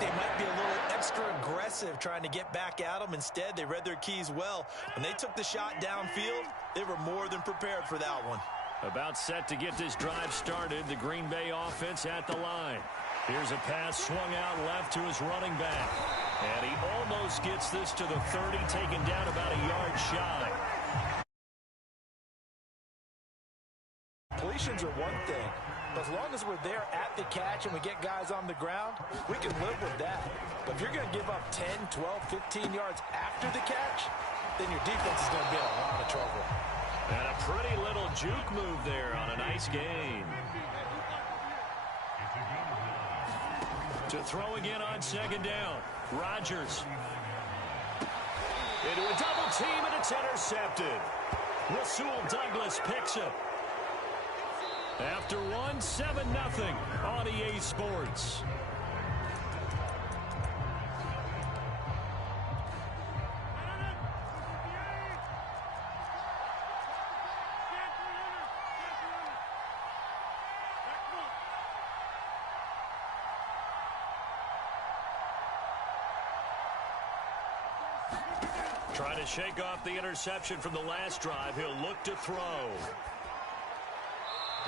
they might be a little extra aggressive trying to get back at them. Instead, they read their keys well. When they took the shot downfield, they were more than prepared for that one. About set to get this drive started, the Green Bay offense at the line. Here's a pass swung out left to his running back. And he almost gets this to the 30, taken down about a yard shy. Completions are one thing, but as long as we're there at the catch and we get guys on the ground, we can live with that. But if you're going to give up 10, 12, 15 yards after the catch, then your defense is going to be in a lot of trouble. And a pretty little juke move there on a nice gain. To throw again on second down. Rodgers. Into a double team, and it's intercepted. Rasul Douglas picks it. After one, 7-0 on EA Sports. Trying to shake off the interception from the last drive. He'll look to throw.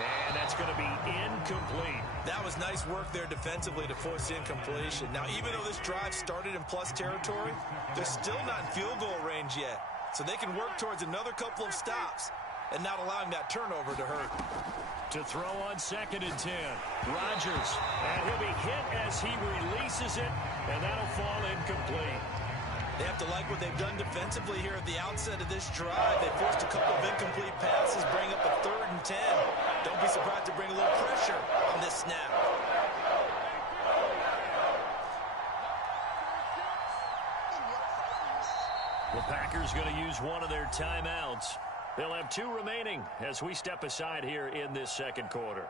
And that's going to be incomplete. That was nice work there defensively to force incompletion. Now, even though this drive started in plus territory, they're still not in field goal range yet. So they can work towards another couple of stops and not allowing that turnover to hurt. To throw on 2nd and 10. Rodgers. And he'll be hit as he releases it. And that'll fall incomplete. They have to like what they've done defensively here at the outset of this drive. They forced a couple of incomplete passes, bring up a 3rd and 10. Don't be surprised to bring a little pressure on this snap. The Packers going to use one of their timeouts. They'll have 2 remaining as we step aside here in this second quarter.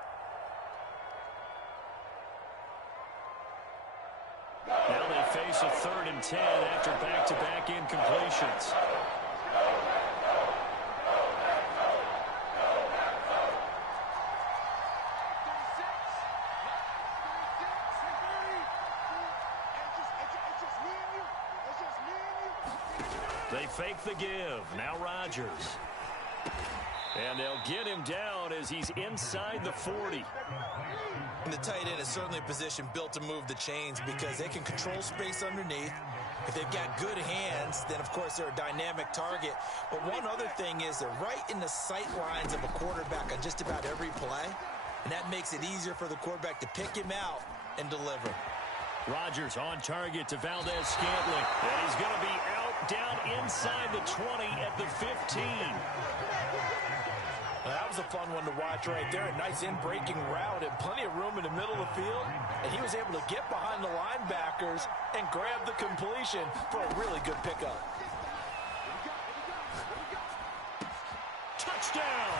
Now they face a 3rd and 10 after back-to-back incompletions. They fake the give. Now Rodgers. And they'll get him down as he's inside the 40. And the tight end is certainly a position built to move the chains because they can control space underneath. If they've got good hands, then, of course, they're a dynamic target. But one other thing is they're right in the sight lines of a quarterback on just about every play. And that makes it easier for the quarterback to pick him out and deliver. Rodgers on target to Valdez-Scantling. And he's going to be out down inside the 20 at the 15. That was a fun one to watch right there. A nice in-breaking route and plenty of room in the middle of the field. And he was able to get behind the linebackers and grab the completion for a really good pickup. Touchdown!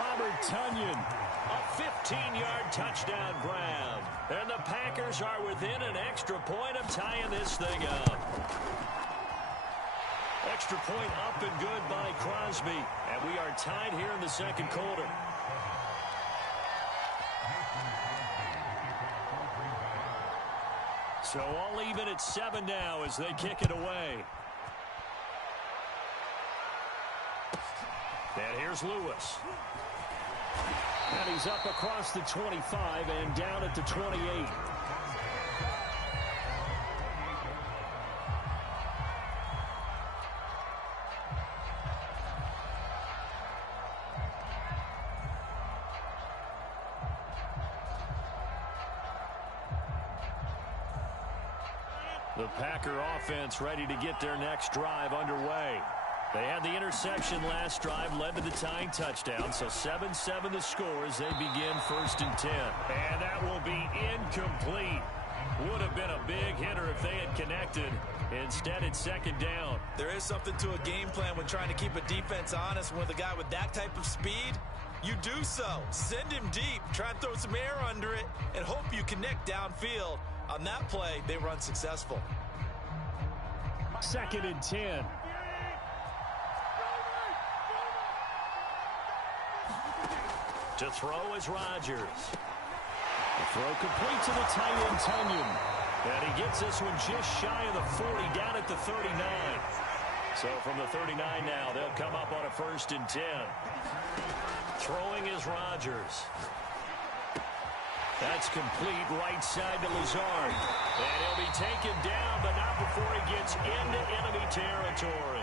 Robert Tonyan, a 15-yard touchdown grab. And the Packers are within an extra point of tying this thing up. Extra point up and good by Crosby. And we are tied here in the second quarter. So all even at 7 now as they kick it away. And here's Lewis. And he's up across the 25 and down at the 28. The Packer offense ready to get their next drive underway. They had the interception last drive, led to the tying touchdown, so 7-7 the score as they begin 1st and 10. And that will be incomplete. Would have been a big hitter if they had connected. Instead, it's 2nd down. There is something to a game plan when trying to keep a defense honest. With a guy with that type of speed, you do so. Send him deep, try and throw some air under it, and hope you connect downfield. On that play, they run successful. 2nd and 10. To throw is Rodgers. The throw complete to the tight end, Tonyan. And he gets this one just shy of the 40, down at the 39. So from the 39 now, they'll come up on a 1st and 10. Throwing is Rodgers. That's complete right side to Lazard. And he'll be taken down, but not before he gets into enemy territory.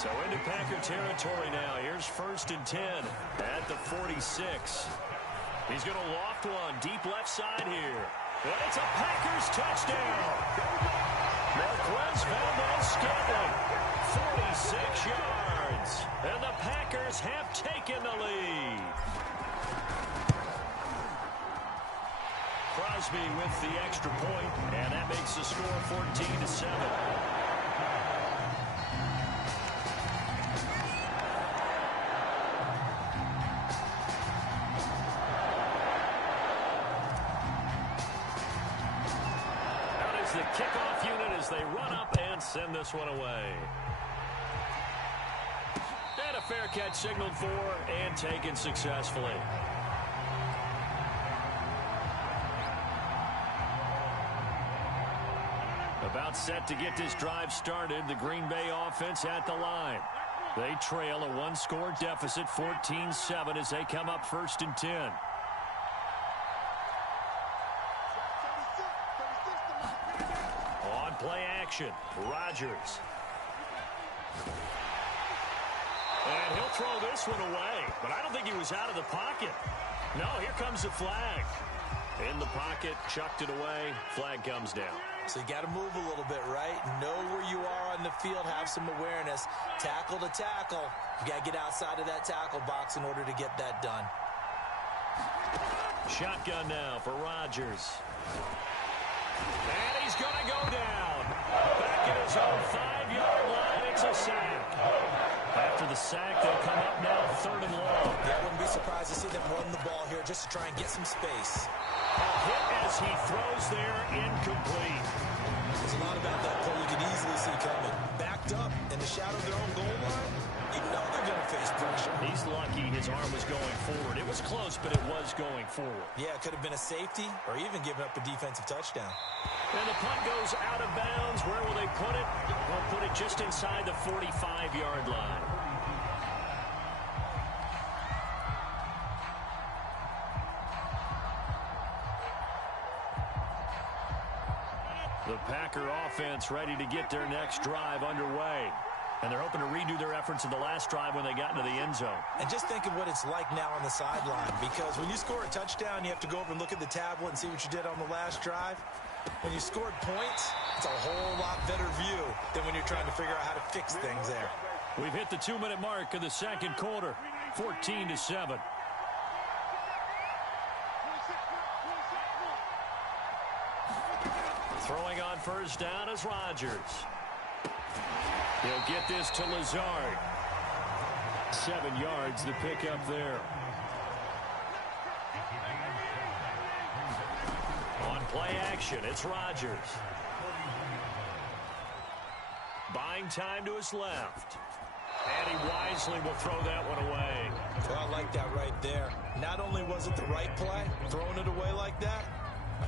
So into Packer territory now. Here's 1st and 10 at the 46. He's going to loft one deep left side here. And it's a Packers touchdown. Marquez Valdez-Scantling, 46 yards. And the Packers have taken the lead. Crosby with the extra point, and that makes the score 14-7. The kickoff unit as they run up and send this one away. And a fair catch signaled for and taken successfully. About set to get this drive started, the Green Bay offense at the line. They trail a one-score deficit, 14-7, as they come up 1st and 10. Play action. Rodgers. And he'll throw this one away. But I don't think he was out of the pocket. No, here comes the flag. In the pocket, chucked it away. Flag comes down. So you got to move a little bit, right? Know where you are on the field. Have some awareness. Tackle to tackle. You got to get outside of that tackle box in order to get that done. Shotgun now for Rodgers. And he's going to go down. Back at his own 5-yard line, it's a sack. After the sack, they'll come up now 3rd and long. Yeah, I wouldn't be surprised to see them run the ball here just to try and get some space. A hit as he throws there, incomplete. There's a lot about that play you can easily see coming. Backed up in the shadow of their own goal line, you know they're going to face pressure. He's lucky his arm was going forward. It was close, but it was going forward. Yeah, it could have been a safety or even giving up a defensive touchdown. And the punt goes out of bounds. Where will they put it? They'll put it just inside the 45-yard line. The Packer offense ready to get their next drive underway. And they're hoping to redo their efforts in the last drive when they got into the end zone. And just think of what it's like now on the sideline, because when you score a touchdown, you have to go over and look at the tablet and see what you did on the last drive. When you scored points, it's a whole lot better view than when you're trying to figure out how to fix things there. We've hit the 2-minute mark of the second quarter, 14-7. Throwing on 1st down is Rodgers. He'll get this to Lazard. 7 yards to pick up there. On play action, it's Rodgers. Buying time to his left. And he wisely will throw that one away. Well, I like that right there. Not only was it the right play, throwing it away like that,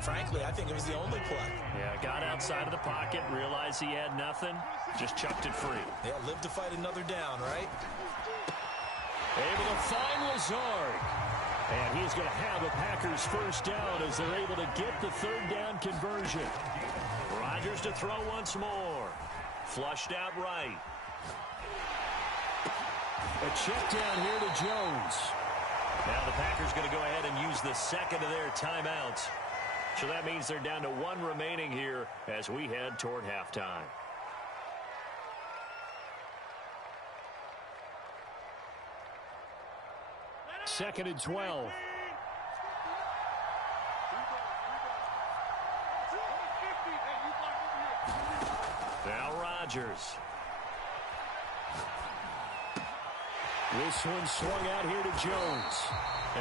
frankly, I think it was the only play. Yeah, got outside of the pocket, realized he had nothing, just chucked it free. Yeah, live to fight another down, right? Able to find Lazard. And he's going to have a Packers 1st down as they're able to get the 3rd down conversion. Rodgers to throw once more. Flushed out right. A check down here to Jones. Now the Packers going to go ahead and use the second of their timeouts. So that means they're down to 1 remaining here as we head toward halftime. Second and 12. Now Rodgers. This one swung out here to Jones.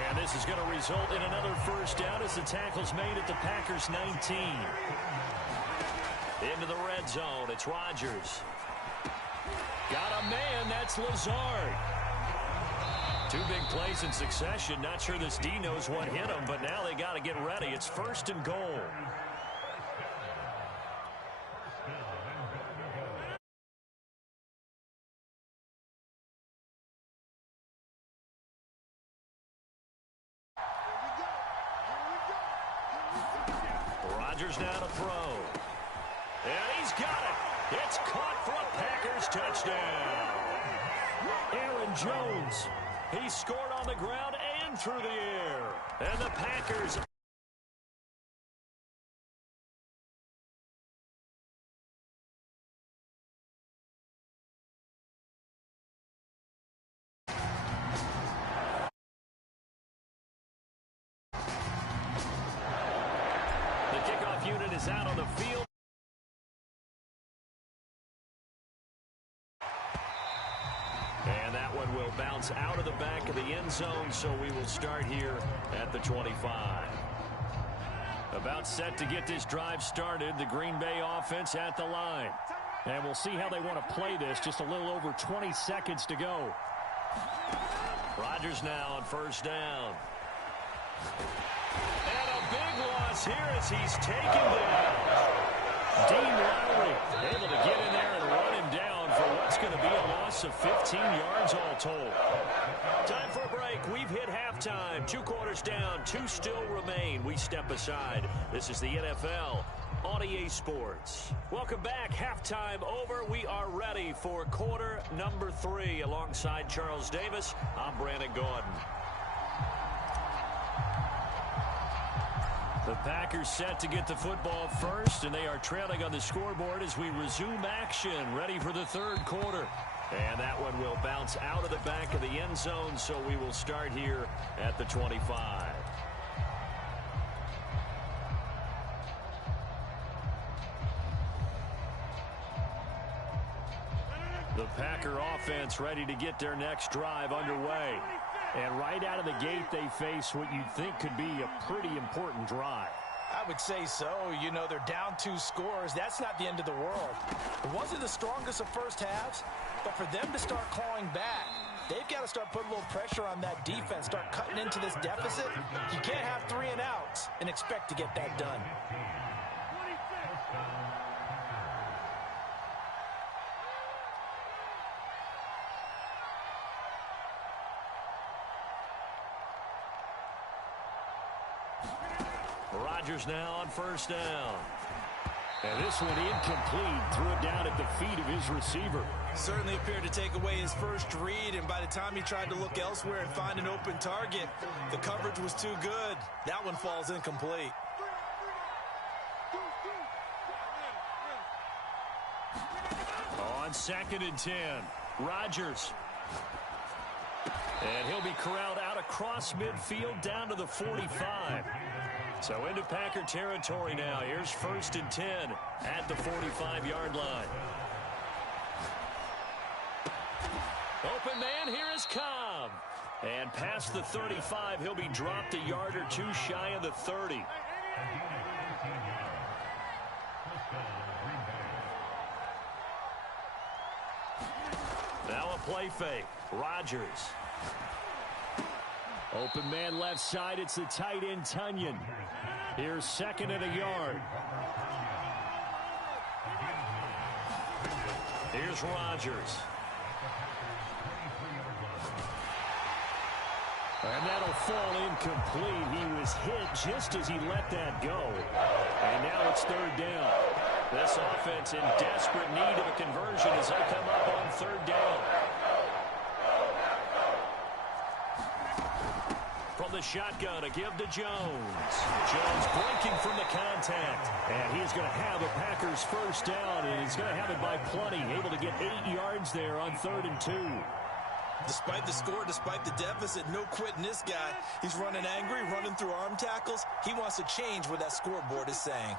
And this is going to result in another 1st down as the tackle's made at the Packers 19. Into the red zone, it's Rodgers. Got a man, that's Lazard. 2 big plays in succession. Not sure this D knows what hit him, but now they got to get ready. It's 1st and goal. Rodgers now to throw. And he's got it. It's caught for a Packers touchdown. Aaron Jones. He scored on the ground and through the air. And the Packers... The kickoff unit is out on the field. And that one will bounce out of the back of the end zone, so we will start here at the 25. About set to get this drive started, the Green Bay offense at the line. And we'll see how they want to play this. Just a little over 20 seconds to go. Rodgers now on first down. And a big loss here as he's taken down. Dean Lowry able to get in there and run him down for what's going to be a loss of 15 yards all told. Time for a break. We've hit halftime. 2 quarters down. 2 still remain. We step aside. This is the NFL on EA Sports. Welcome back. Halftime over. We are ready for quarter number 3. Alongside Charles Davis, I'm Brandon Gordon. The Packers set to get the football first, and they are trailing on the scoreboard as we resume action, ready for the third quarter. And that one will bounce out of the back of the end zone, so we will start here at the 25. The Packer offense ready to get their next drive underway. And right out of the gate, they face what you'd think could be a pretty important drive. I would say so. You know, they're down 2 scores. That's not the end of the world. It wasn't the strongest of first halves, but for them to start clawing back, they've got to start putting a little pressure on that defense, start cutting into this deficit. You can't have 3 and outs and expect to get that done. Rodgers now on first down. And this one incomplete. Threw it down at the feet of his receiver. Certainly appeared to take away his first read, and by the time he tried to look elsewhere and find an open target, the coverage was too good. That one falls incomplete. On 2nd and 10, Rodgers. And he'll be corralled out across midfield down to the 45. So into Packer territory now. Here's 1st and 10 at the 45-yard line. Open man, here is Cobb. And past the 35, he'll be dropped a yard or 2 shy of the 30. Now a play fake. Rodgers. Open man left side. It's the tight end, Tunyon. Here's 2nd and a yard. Here's Rodgers. And that'll fall incomplete. He was hit just as he let that go. And now it's 3rd down. This offense in desperate need of a conversion as they come up on 3rd down. From the shotgun, a give to Jones. Jones breaking from the contact. And he's going to have a Packers first down, and he's going to have it by plenty. Able to get 8 yards there on 3rd and 2. Despite the score, despite the deficit, no quitting this guy. He's running angry, running through arm tackles. He wants to change what that scoreboard is saying.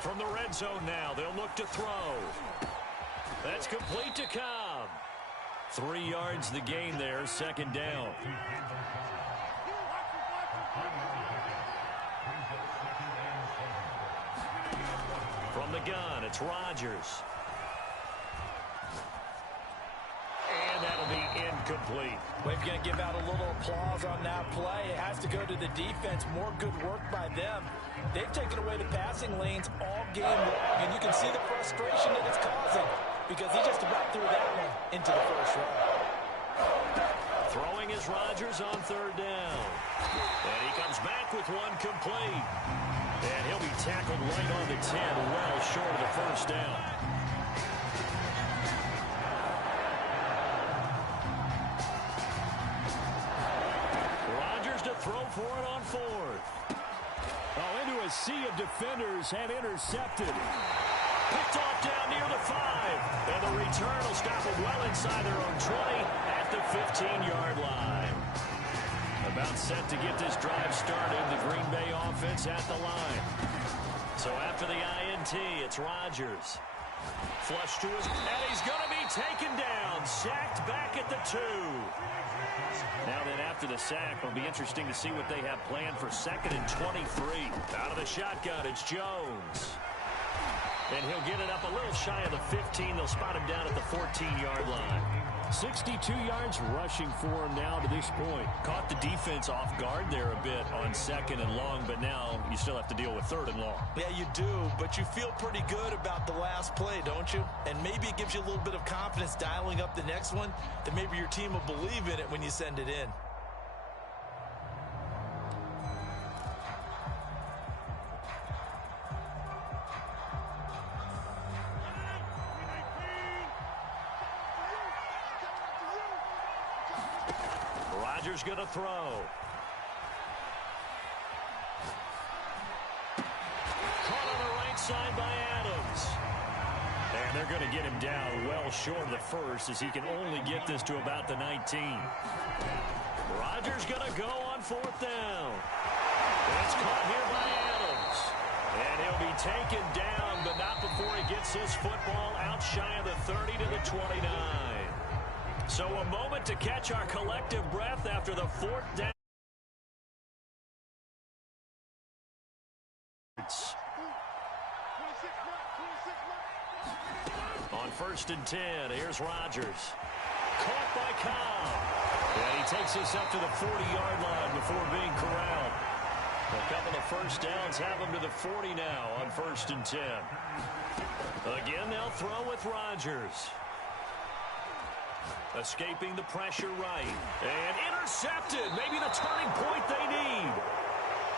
From the red zone now, they'll look to throw. That's complete to Cobb. 3 yards the gain there, 2nd down. From the gun, it's Rodgers. And that'll be incomplete. We're going to give out a little applause on that play. It has to go to the defense. More good work by them. They've taken away the passing lanes all game long, and you can see the frustration that it's causing because he just about threw that one into the first row. Throwing is Rodgers on 3rd down. And he comes back with one complete. And he'll be tackled right on the 10, well short of the first down. Rodgers to throw for it on fourth. Oh, into a sea of defenders and intercepted. Picked off down near the 5. And the return will stop them well inside their own 20 at the 15-yard line. About set to get this drive started. The Green Bay offense at the line. So after the INT, it's Rodgers. Flush to his, and he's going to be taken down. Sacked back at the 2. Now then, after the sack, it'll be interesting to see what they have planned for 2nd and 23. Out of the shotgun, it's Jones. And he'll get it up a little shy of the 15. They'll spot him down at the 14-yard line. 62 yards rushing for him now to this point. Caught the defense off guard there a bit on 2nd and long, but now you still have to deal with 3rd and long. Yeah, you do, but you feel pretty good about the last play, don't you? And maybe it gives you a little bit of confidence dialing up the next one, that maybe your team will believe in it when you send it in. Rodgers going to throw. Caught on the right side by Adams. And they're going to get him down well short of the first as he can only get this to about the 19. Rodgers going to go on 4th down. It's caught here by Adams. And he'll be taken down, but not before he gets this football out shy of the 30 to the 29. So a moment to catch our collective breath after the 4th down. On 1st and 10, here's Rodgers. Caught by Cobb. And he takes this up to the 40-yard line before being corralled. A couple of first downs have him to the 40 now on 1st and 10. Again, they'll throw with Rodgers. Escaping the pressure right. And intercepted. Maybe the turning point they need.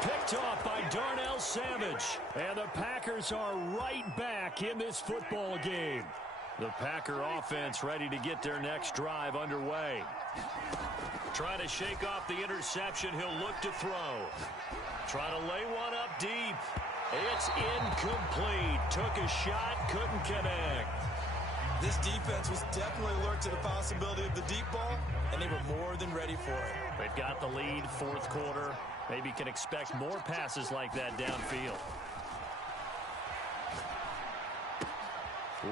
Picked off by Darnell Savage. And the Packers are right back in this football game. The Packer offense ready to get their next drive underway. Trying to shake off the interception. He'll look to throw. Trying to lay one up deep. It's incomplete. Took a shot. Couldn't connect. This defense was definitely alert to the possibility of the deep ball, and they were more than ready for it. They've got the lead, 4th quarter. Maybe can expect more passes like that downfield.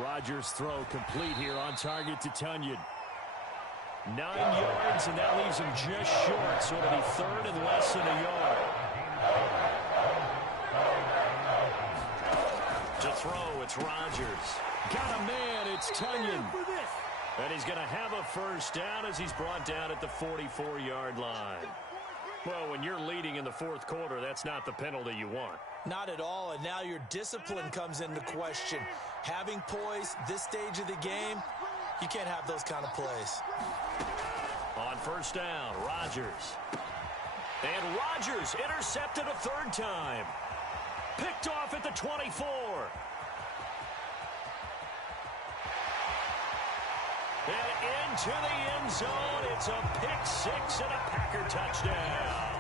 Rodgers' throw complete here on target to Tunyon. 9 yards, and that leaves him just short, so it'll be 3rd and less than a yard. To throw, it's Rodgers. Got a man, it's Tunyon. And he's going to have a first down as he's brought down at the 44-yard line. Well, when you're leading in the 4th quarter, that's not the penalty you want. Not at all, and now your discipline comes into question. Having poise this stage of the game, you can't have those kind of plays. On 1st down, Rodgers. And Rodgers intercepted a 3rd time. Picked off at the 24. And into the end zone, it's a pick-6 and a Packer touchdown.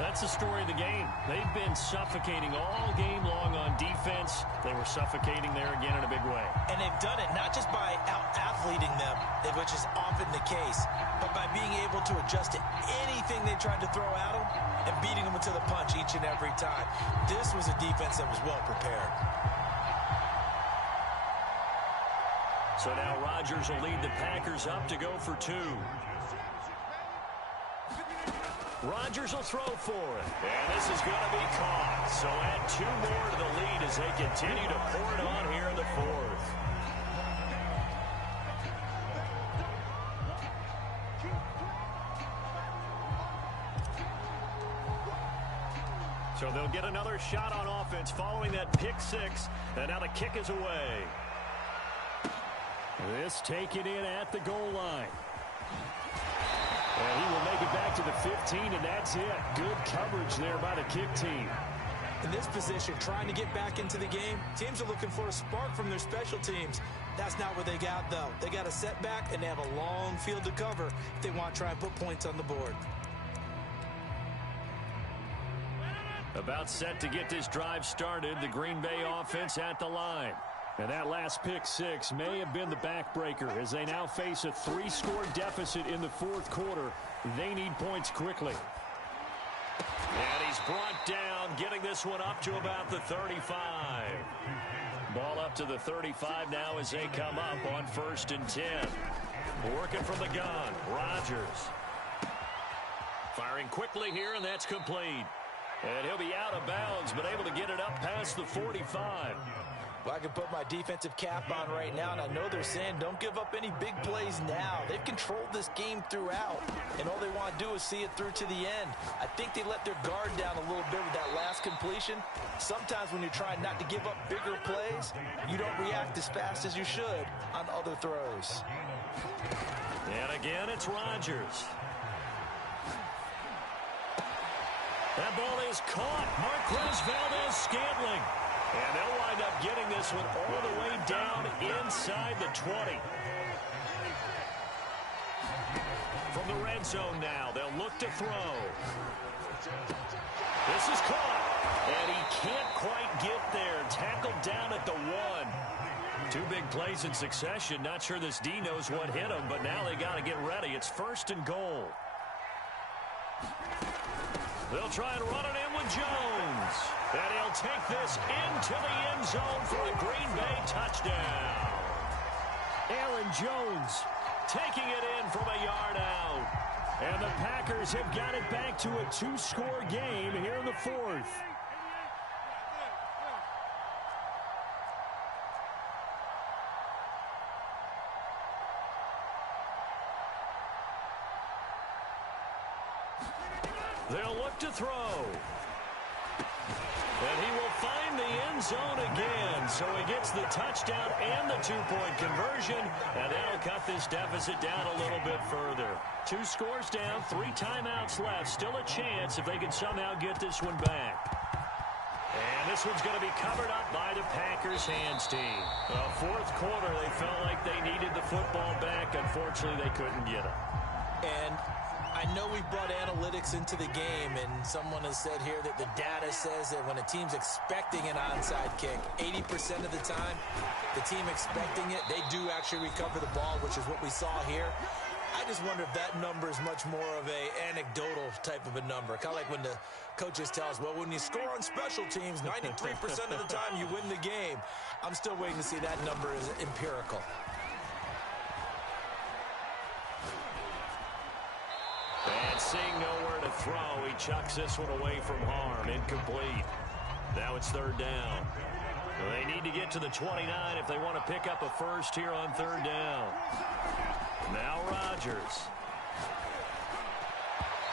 That's the story of the game. They've been suffocating all game long on defense. They were suffocating there again in a big way. And they've done it not just by out-athleting them, which is often the case, but by being able to adjust to anything they tried to throw at them and beating them to the punch each and every time. This was a defense that was well prepared. So now Rodgers will lead the Packers up to go for 2. Rodgers will throw for it. And this is going to be caught. So add 2 more to the lead as they continue to pour it on here in the 4th. So they'll get another shot on offense following that pick-6. And now the kick is away. This taken in at the goal line. And he will make it to the 15, and that's it. Good coverage there by the kick team. In this position, trying to get back into the game, teams are looking for a spark from their special teams. That's not what they got, though. They got a setback, and they have a long field to cover if they want to try and put points on the board. About set to get this drive started, the Green Bay offense at the line. And that last pick six may have been the backbreaker as they now face a 3-score deficit in the fourth quarter. They need points quickly. And he's brought down, getting this one up to about the 35. Ball up to the 35 now as they come up on 1st and 10. Working from the gun, Rodgers. Firing quickly here, and that's complete. And he'll be out of bounds, but able to get it up past the 45. Well, I can put my defensive cap on right now, and I know they're saying don't give up any big plays now. They've controlled this game throughout, and all they want to do is see it through to the end. I think they let their guard down a little bit with that last completion. Sometimes when you're trying not to give up bigger plays, you don't react as fast as you should on other throws. And again, it's Rodgers. That ball is caught. Marquez Valdez-Scantling. And they'll wind up getting this one all the way down inside the 20. From the red zone now, they'll look to throw. This is caught. And he can't quite get there. Tackled down at the 1. 2 big plays in succession. Not sure this D knows what hit him, but now they got to get ready. It's 1st and goal. They'll try and run it in with Jones. And he'll take this into the end zone for a Green Bay touchdown. Aaron Jones taking it in from a yard out. And the Packers have got it back to a 2-score game here in the 4th. They'll look to throw. And he will find the end zone again. So he gets the touchdown and the 2-point conversion. And that'll cut this deficit down a little bit further. 2 scores down, 3 timeouts left. Still a chance if they can somehow get this one back. And this one's going to be covered up by the Packers hands team. Fourth quarter, they felt like they needed the football back. Unfortunately, they couldn't get it. And I know we brought analytics into the game, and someone has said here that the data says that when a team's expecting an onside kick, 80% of the time, the team expecting it, they do actually recover the ball, which is what we saw here. I just wonder if that number is much more of a anecdotal type of a number. Kind of like when the coaches tell us, well, when you score on special teams, 93% of the time you win the game. I'm still waiting to see that number is empirical. And seeing nowhere to throw, he chucks this one away from harm. Incomplete. Now it's 3rd down. They need to get to the 29 if they want to pick up a first here on 3rd down. Now Rodgers.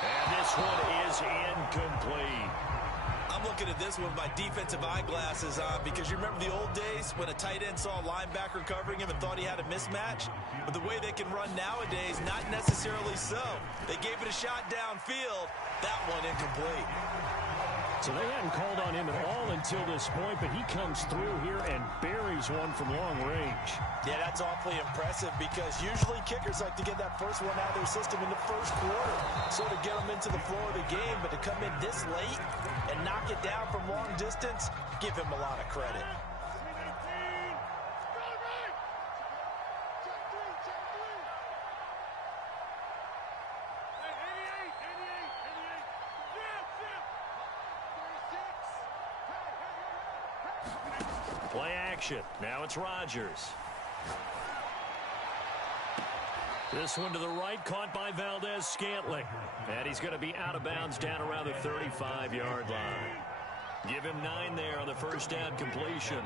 And this one is incomplete. I'm looking at this one with my defensive eyeglasses on because you remember the old days when a tight end saw a linebacker covering him and thought he had a mismatch? But the way they can run nowadays, not necessarily so. They gave it a shot downfield. That one incomplete. So they hadn't called on him at all until this point, but he comes through here and buries one from long range. Yeah, that's awfully impressive because usually kickers like to get that first one out of their system in the first quarter. So to get them into the flow of the game, but to come in this late and knock it down from long distance, give him a lot of credit. Play action. Now it's Rodgers. This one to the right, caught by Valdez-Scantling. And he's going to be out of bounds down around the 35-yard line. Give him 9 there on the first down completion.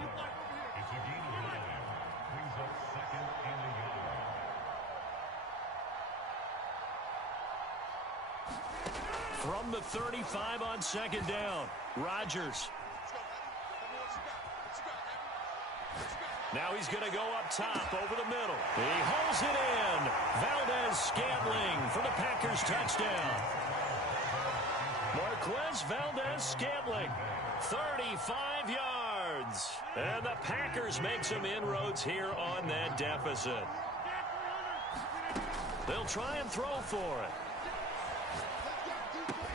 From the 35 on 2nd down, Rodgers. Now he's going to go up top over the middle. He hauls it in. Valdez-Scantling for the Packers touchdown. Marquez Valdez-Scantling, 35 yards. And the Packers make some inroads here on that deficit. They'll try and throw for it.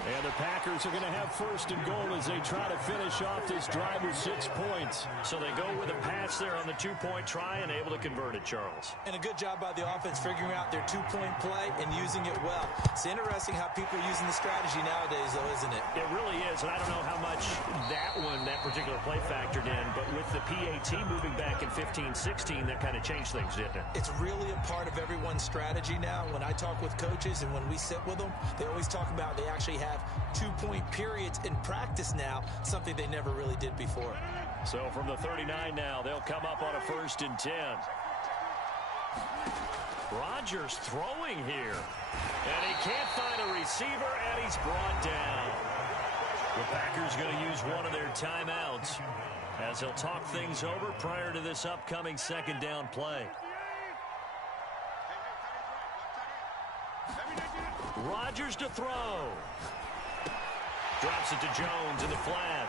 And the Packers are going to have first and goal as they try to finish off this drive with 6 points. So they go with a pass there on the two-point try and able to convert it, Charles. And a good job by the offense figuring out their two-point play and using it well. It's interesting how people are using the strategy nowadays, though, isn't it? It really is, and I don't know how much that particular play factored in, but with the PAT moving back in 15-16, that kind of changed things, didn't it? It's really a part of everyone's strategy now. When I talk with coaches and when we sit with them, they always talk about they actually have two-point periods in practice now, something they never really did before. So from the 39 now, they'll come up on a 1st and 10. Rodgers throwing here. And he can't find a receiver, and he's brought down. The Packers going to use one of their timeouts as they'll talk things over prior to this upcoming second down play. Rodgers to throw. Drops it to Jones in the flat.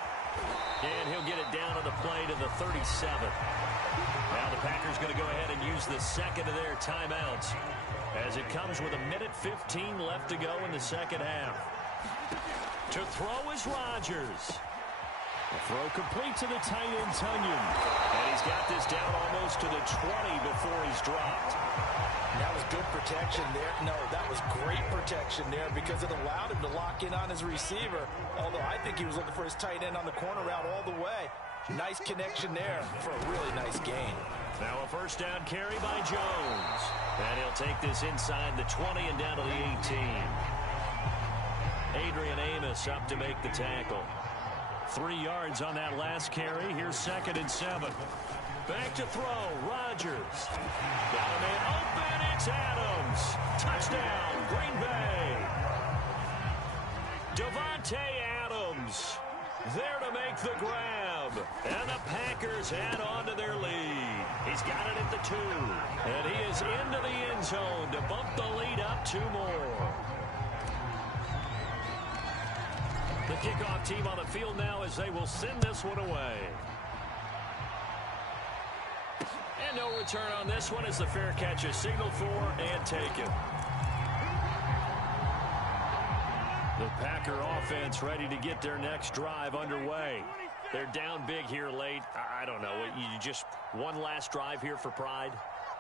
And he'll get it down on the play to the 37. Now the Packers going to go ahead and use the second of their timeouts as it comes with 1:15 left to go in the second half. To throw is Rodgers. The throw complete to the tight end, Tunyon. And he's got this down almost to the 20 before he's dropped. That was good protection there. No, that was great protection there because it allowed him to lock in on his receiver. Although I think he was looking for his tight end on the corner route all the way. Nice connection there for a really nice gain. Now a first down carry by Jones. And he'll take this inside the 20 and down to the 18. Adrian Amos up to make the tackle. 3 yards on that last carry. Here's 2nd and 7. Back to throw. Rodgers. Got a man open. It's Adams. Touchdown, Green Bay. Davante Adams there to make the grab. And the Packers add on to their lead. He's got it at the 2. And he is into the end zone to bump the lead up 2 more. The kickoff team on the field now as they will send this one away. And no return on this one as the fair catch is signaled for and taken. The Packer offense ready to get their next drive underway. They're down big here late. I don't know. You just one last drive here for pride?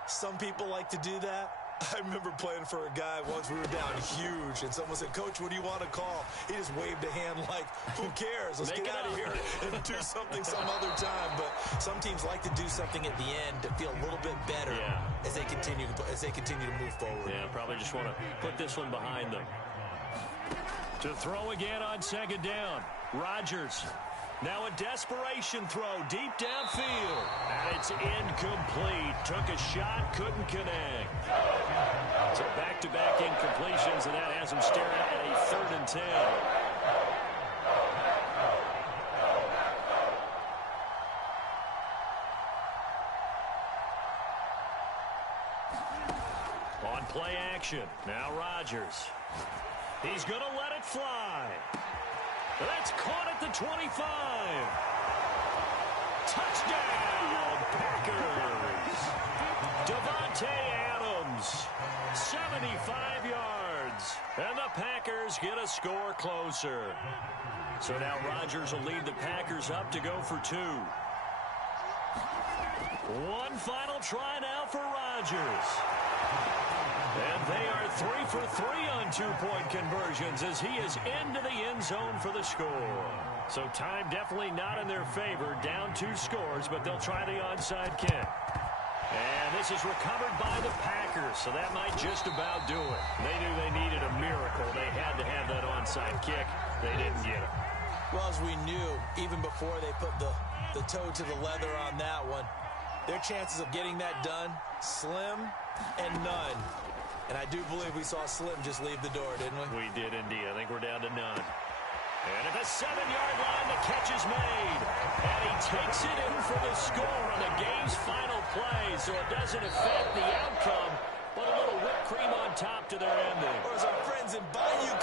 Some people like to do that. I remember playing for a guy once. We were down huge, and someone said, "Coach, what do you want to call?" He just waved a hand like, "Who cares? Let's get out of here and do something some other time." But some teams like to do something at the end to feel a little bit better as they continue to move forward. Yeah, probably just want to put this one behind them. To throw again on 2nd down. Rodgers. Now a desperation throw deep downfield. And it's incomplete. Took a shot, couldn't connect. So back-to-back incompletions, and that has him staring at a 3rd and 10. On play action. Now Rodgers. He's going to let it fly. That's caught at the 25. Touchdown, Packers. Davante Adams, 75 yards. And the Packers get a score closer. So now Rodgers will lead the Packers up to go for 2. One final try now for Rodgers. And they are 3 for 3 on 2-point conversions as he is into the end zone for the score. So time definitely not in their favor. Down 2 scores, but they'll try the onside kick. And this is recovered by the Packers, so that might just about do it. They knew they needed a miracle. They had to have that onside kick. They didn't get it. Well, as we knew, even before they put the toe to the leather on that one, their chances of getting that done, slim and none. And I do believe we saw Slim just leave the door, didn't we? We did indeed. I think we're down to none. And at the 7-yard line, the catch is made. And he takes it in for the score on the game's final play. So it doesn't affect the outcome, but a little whipped cream on top to their ending. Or as our friends in Bayou